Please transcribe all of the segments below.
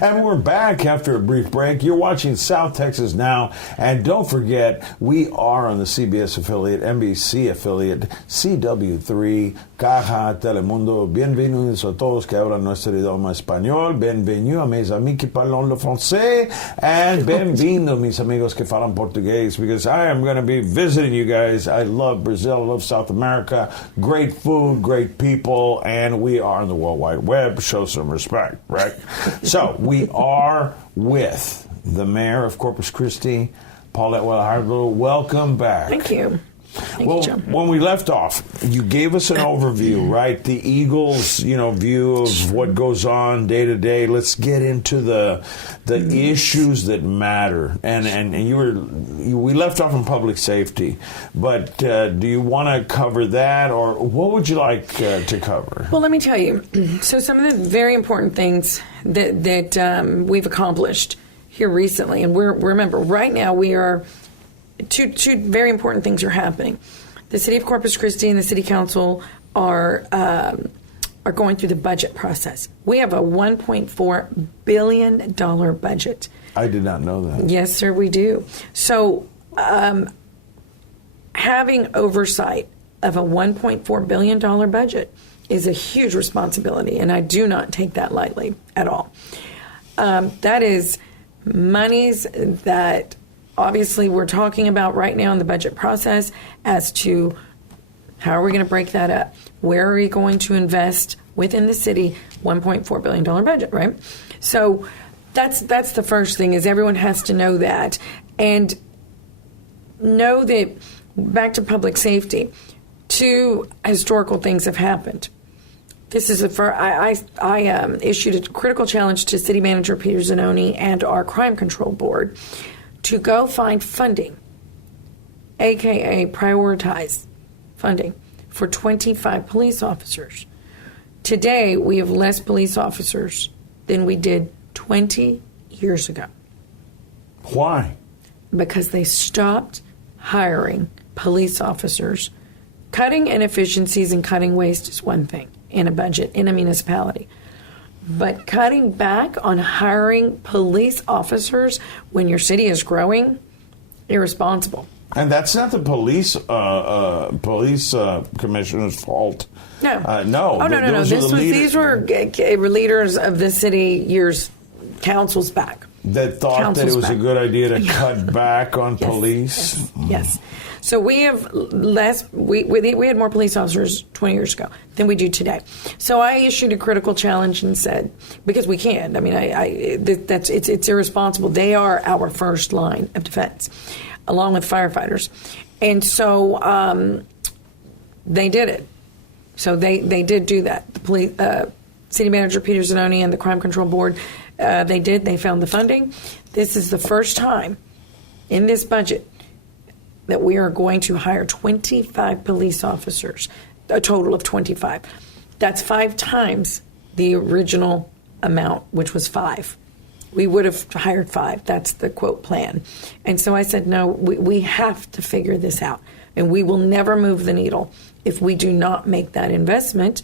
And we're back after a brief break. You're watching South Texas Now. And don't forget, we are on the CBS affiliate, NBC affiliate, CW3, Caja, Telemundo. Bienvenidos a todos que hablan nuestro idioma español. Bienvenido a mis amigos que parlent le français. And bienvenido, mis amigos que falan portugués, because I am going to be visiting you guys. I love Brazil. I love South America. Great food, great people, and we are on the World Wide Web. Show some respect, right? So we are with the mayor of Corpus Christi, Paulette Guajardo. Welcome back. Thank you. Thank you, Joe. When we left off, you gave us an overview, right? The Eagles, view of what goes on day to day. Let's get into the issues that matter. And we left off on public safety, but do you want to cover that, or what would you like to cover? Well, let me tell you. So some of the very important things that we've accomplished here recently, and remember, right now we are. Two very important things are happening. The city of Corpus Christi and the city council are going through the budget process. We have a $1.4 billion budget. I did not know that. Yes, sir, we do. So having oversight of a $1.4 billion budget is a huge responsibility, and I do not take that lightly at all. That is monies that obviously we're talking about right now in the budget process as to how are we going to break that up? Where are we going to invest within the city $1.4 billion budget, right? So that's the first thing, is everyone has to know that. And know that, back to public safety, two historical things have happened. This is the first. I issued a critical challenge to City Manager Peter Zanoni and our Crime Control Board to go find funding, a.k.a. prioritize funding, for 25 police officers. Today, we have less police officers than we did 20 years ago. Why? Because they stopped hiring police officers. Cutting inefficiencies and cutting waste is one thing in a budget, in a municipality. But cutting back on hiring police officers when your city is growing, irresponsible. And that's not the police commissioner's fault. No. No. Oh, no. These were leaders of the city councils back. That thought that it was a good idea to cut back on police? Yes. So we have less. We had more police officers 20 years ago than we do today. So I issued a critical challenge and said, because we can't. I mean, it's irresponsible. They are our first line of defense, along with firefighters, and so they did it. So they did do that. The police, City Manager Peter Zanoni and the Crime Control Board, they did. They found the funding. This is the first time in this budget that we are going to hire 25 police officers, a total of 25. That's 5 times the original amount, which was 5. We would have hired 5. That's the quote plan. And so I said, no, we have to figure this out. And we will never move the needle if we do not make that investment.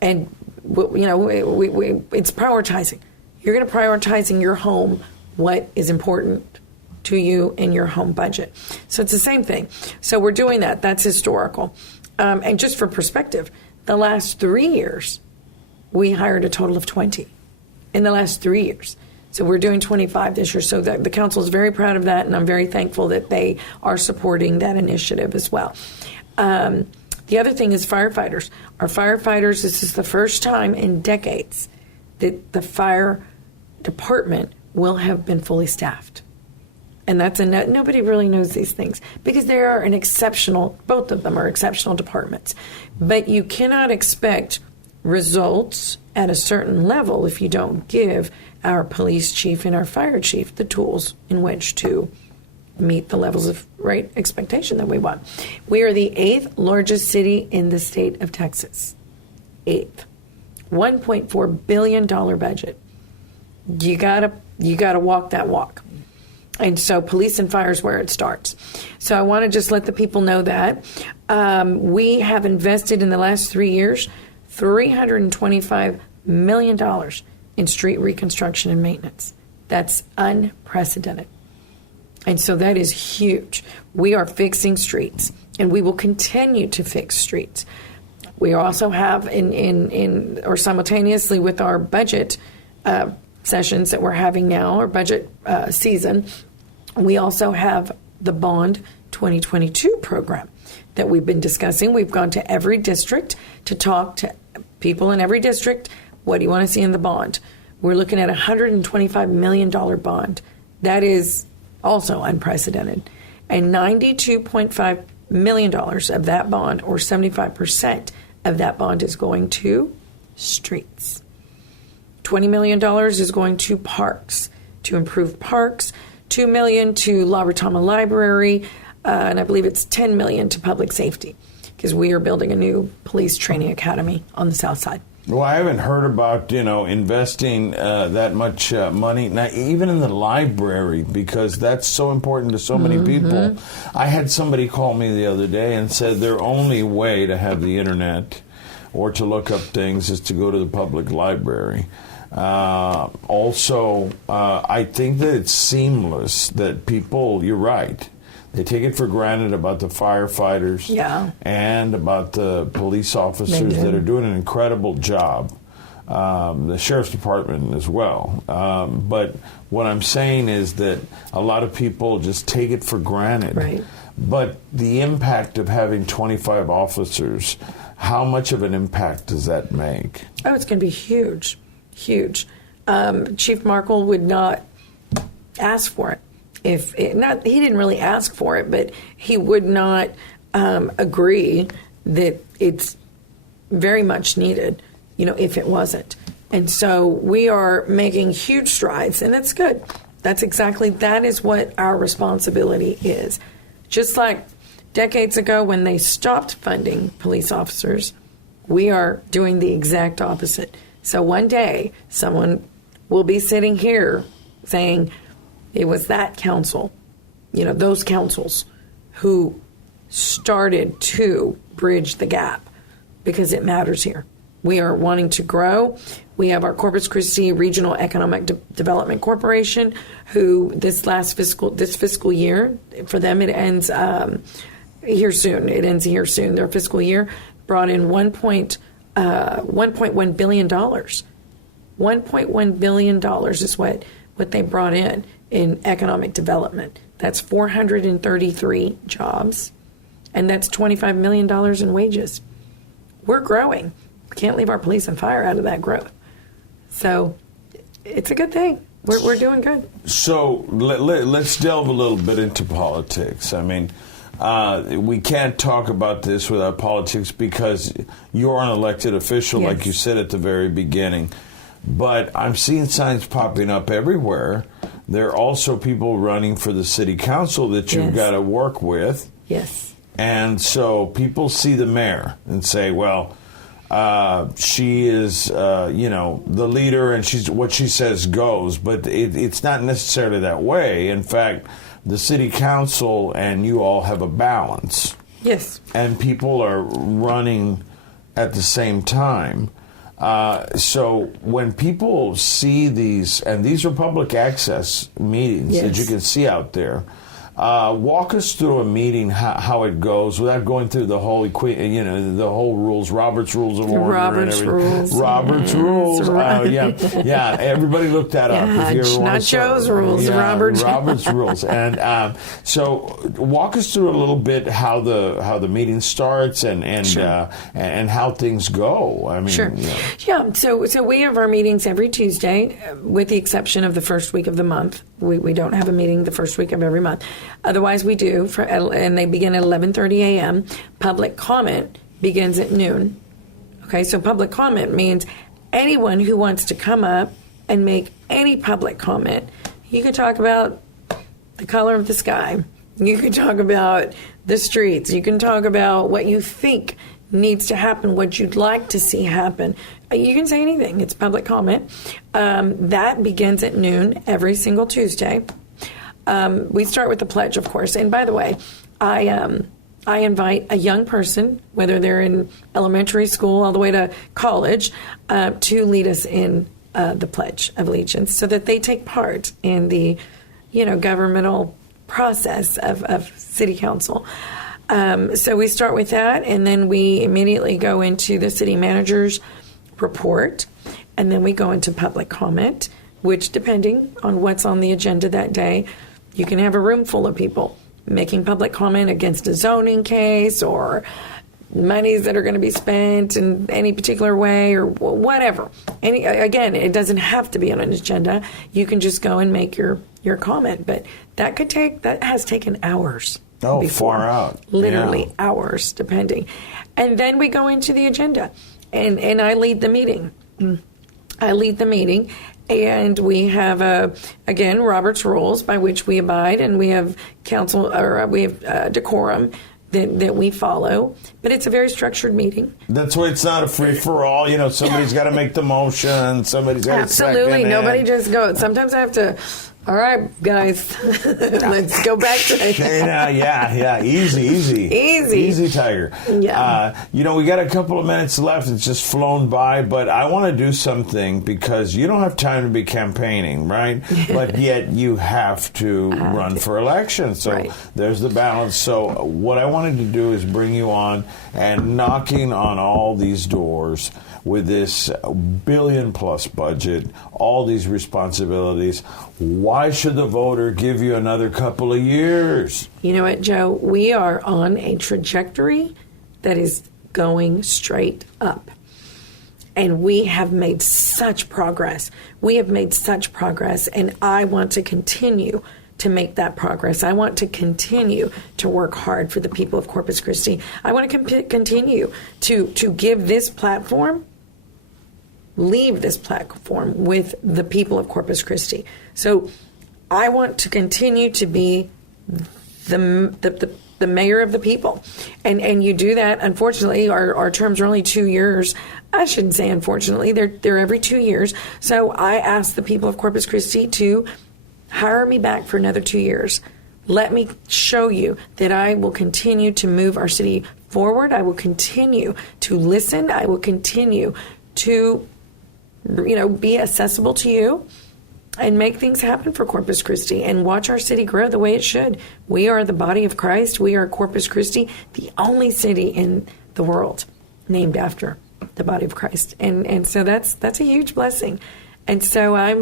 And, it's prioritizing. You're going to prioritize in your home what is important to you in your home budget. So it's the same thing. So we're doing that. That's historical. And just for perspective, the last 3 years, we hired a total of 20 in the last 3 years. So we're doing 25 this year. So the council is very proud of that, and I'm very thankful that they are supporting that initiative as well. The other thing is firefighters. Our firefighters, this is the first time in decades that the fire department will have been fully staffed. And that's nobody really knows these things because they are both of them are exceptional departments. But you cannot expect results at a certain level if you don't give our police chief and our fire chief the tools in which to meet the levels of expectation that we want. We are the 8th largest city in the state of Texas. 8th. $1.4 billion budget. You gotta walk that walk. And so police and fire is where it starts. So I want to just let the people know that. We have invested in the last 3 years $325 million in street reconstruction and maintenance. That's unprecedented. And so that is huge. We are fixing streets, and we will continue to fix streets. We also have or simultaneously with our budget sessions that we're having now, our budget season, we also have the Bond 2022 program that we've been discussing. We've gone to every district to talk to people in every district. What do you want to see in the bond? We're looking at a $125 million bond. That is also unprecedented. And $92.5 million of that bond, or 75% of that bond, is going to streets. $20 million is going to parks, to improve parks. $2 million to La Retama Library, and I believe it's $10 million to public safety, because we are building a new police training academy on the south side. Well, I haven't heard about, investing that much money, now, even in the library, because that's so important to so many people. I had somebody call me the other day and said their only way to have the internet or to look up things is to go to the public library. Also, I think that it's seamless, that people, you're right, they take it for granted about the firefighters and about the police officers that are doing an incredible job, the sheriff's department as well. But what I'm saying is that a lot of people just take it for granted. Right. But the impact of having 25 officers, how much of an impact does that make? Oh, it's going to be huge, huge. Chief Markle would not ask for it. He didn't really ask for it, but he would not agree that it's very much needed, if it wasn't. And so we are making huge strides, and that's good. That is what our responsibility is. Just like decades ago when they stopped funding police officers, we are doing the exact opposite. So one day, someone will be sitting here saying, it was that council, those councils who started to bridge the gap, because it matters here. We are wanting to grow. We have our Corpus Christi Regional Economic Development Corporation, who this fiscal year, for them it ends here soon. It ends here soon. Their fiscal year brought in $1.1 billion. $1.1 billion is what they brought in economic development. That's 433 jobs, and that's $25 million in wages. We're growing. We can't leave our police and fire out of that growth. So it's a good thing. We're doing good. So let's delve a little bit into politics. I mean, we can't talk about this without politics, because you're an elected official, like you said at the very beginning. But I'm seeing signs popping up everywhere. There are also people running for the city council that you've got to work with. Yes. And so people see the mayor and say, well, she is, the leader, and what she says goes. But it's not necessarily that way. In fact, the city council and you all have a balance. Yes. And people are running at the same time. So when people see these, and these are public access meetings that you can see out there, walk us through a meeting, how it goes, without going through the whole, the whole rules, Robert's Rules of Order, Robert's and everything. Rules. Robert's Rules. Yeah. Everybody look that up. If you ever not Joe's rules, Robert's Rules. And so walk us through a little bit how the meeting starts and how things go. I mean, Yeah. So we have our meetings every Tuesday, with the exception of the first week of the month. We don't have a meeting the first week of every month. Otherwise, we do, and they begin at 11:30 a.m. Public comment begins at noon. Okay, so public comment means anyone who wants to come up and make any public comment. You can talk about the color of the sky. You can talk about the streets. You can talk about what you think needs to happen, what you'd like to see happen. You can say anything. It's public comment. That begins at noon every single Tuesday. We start with the pledge, of course. And by the way, I invite a young person, whether they're in elementary school all the way to college, to lead us in the Pledge of Allegiance so that they take part in the, governmental process of city council. So we start with that, and then we immediately go into the city manager's report, and then we go into public comment, which, depending on what's on the agenda that day, you can have a room full of people making public comment against a zoning case or monies that are going to be spent in any particular way or whatever. Again, it doesn't have to be on an agenda. You can just go and make your comment. But that has taken hours. Oh, before. Far out. Literally hours, depending. And then we go into the agenda, and I lead the meeting. And we have, again, Robert's rules by which we abide, and we have decorum that we follow. But it's a very structured meeting. That's why it's not a free-for-all. Somebody's got to make the motion. Somebody's got to Absolutely. Nobody just goes. Sometimes I have to, all right, guys, let's go back to it. Yeah. Easy, Tiger. Yeah. We got a couple of minutes left. It's just flown by, but I want to do something because you don't have time to be campaigning, right? But yet you have to run for election. So there's the balance. So what I wanted to do is bring you on and knocking on all these doors with this billion-plus budget, all these responsibilities. Why should the voter give you another couple of years? You know what, Joe? We are on a trajectory that is going straight up. And we have made such progress. And I want to continue to make that progress. I want to continue to work hard for the people of Corpus Christi. I want to continue to give this platform, leave this platform with the people of Corpus Christi. So I want to continue to be the mayor of the people. And you do that. Unfortunately, our terms are only 2 years. I shouldn't say unfortunately. They're every 2 years. So I ask the people of Corpus Christi to hire me back for another 2 years. Let me show you that I will continue to move our city forward. I will continue to listen. I will continue to, be accessible to you and make things happen for Corpus Christi and watch our city grow the way it should. We are the body of Christ. We are Corpus Christi, the only city in the world named after the body of Christ. And so that's a huge blessing. And so I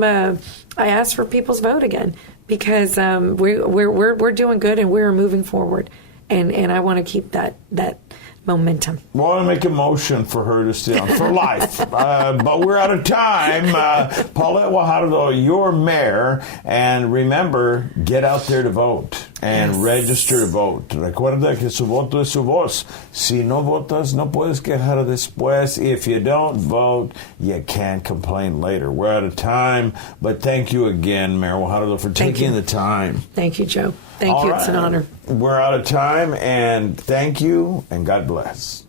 ask for people's vote again because we're doing good and we're moving forward, and I want to keep that momentum. Well, I want to make a motion for her to stay on for life, but we're out of time. Paulette Guajardo, your mayor, and remember, get out there to vote and register to vote. Recuerda que su voto es su voz. Si no votas, no puedes quejar después. If you don't vote, you can't complain later. We're out of time, but thank you again, Mayor Guajardo, for taking the time. Thank you, Joe. Thank you. It's an honor. We're out of time, and thank you, and God bless.